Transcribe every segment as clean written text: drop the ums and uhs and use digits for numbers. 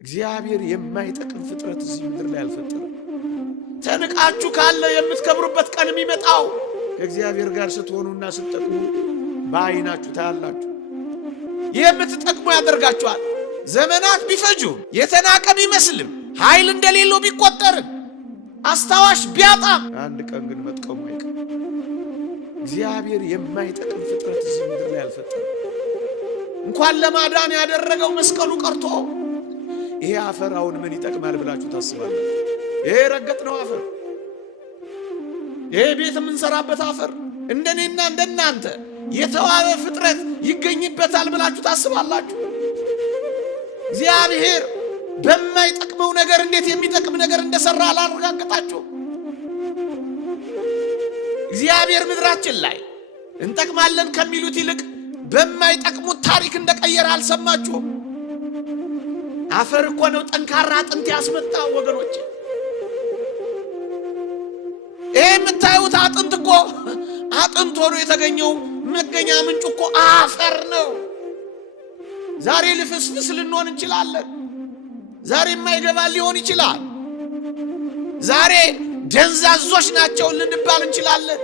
እግዚአብሔር የማይጠቅም ፍጥረት እዚህ ምድር ላይ አልፈጠረም። ተንቃችሁ ካለ የምትከብሩበት ቀን የሚመጣው ከእግዚአብሔር ጋር ስትሆኑና ስትጠቅሙ በዓይናችሁ ታያላችሁ። የምትጠቅሙ ያደርጋችኋል። ዘመናት ቢፈጁ የተናቀ ቢመስልም ኃይል እንደሌለው ቢቆጠርም አስታዋሽ ቢያጣም አንድ ቀን ግን መጥቀሙ አይቀርም። እግዚአብሔር የማይጠቅም ፍጥረት እዚህ ምድር ላይ አልፈጠረም። እንኳን ለማዳን ያደረገው መስቀሉ ቀርቶ ይሄ አፈር አሁን ምን ይጠቅማል ብላችሁ ታስባላችሁ? ይሄ ረገጥነው አፈር፣ ይሄ ቤት የምንሰራበት አፈር እንደኔና እንደናንተ የተዋበ ፍጥረት ይገኝበታል ብላችሁ ታስባላችሁ? እግዚአብሔር በማይጠቅመው ነገር እንዴት የሚጠቅም ነገር እንደሰራ አላረጋገጣችሁ? እግዚአብሔር ምድራችን ላይ እንጠቅማለን ከሚሉት ይልቅ በማይጠቅሙት ታሪክ እንደቀየረ አልሰማችሁም? አፈር እኮ ነው ጠንካራ አጥንት ያስመጣው ወገኖች። ይሄ የምታዩት አጥንት እኮ አጥንት ሆኖ የተገኘው መገኛ ምንጭ እኮ አፈር ነው። ዛሬ ልፍስፍስ ልንሆን እንችላለን። ዛሬ የማይገባ ሊሆን ይችላል። ዛሬ ደንዛዞች ናቸው ልንባል እንችላለን።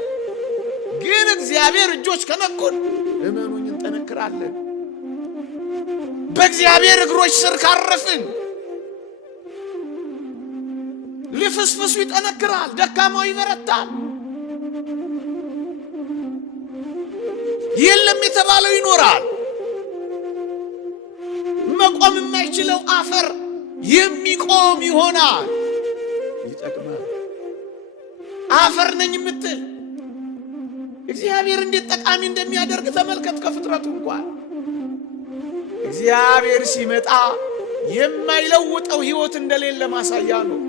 ግን እግዚአብሔር እጆች ከነኩን እመኑኝ እንጠነክራለን። በእግዚአብሔር እግሮች ስር ካረፍን ልፍስፍሱ ይጠነክራል፣ ደካማው ይበረታል። የለም የተባለው ይኖራል። መቆም የማይችለው አፈር የሚቆም ይሆናል። ይጠቅማል። አፈር ነኝ የምትል እግዚአብሔር እንዴት ጠቃሚ እንደሚያደርግ ተመልከት። ከፍጥረቱ እንኳን እግዚአብሔር ሲመጣ የማይለውጠው ሕይወት እንደሌለ ማሳያ ነው።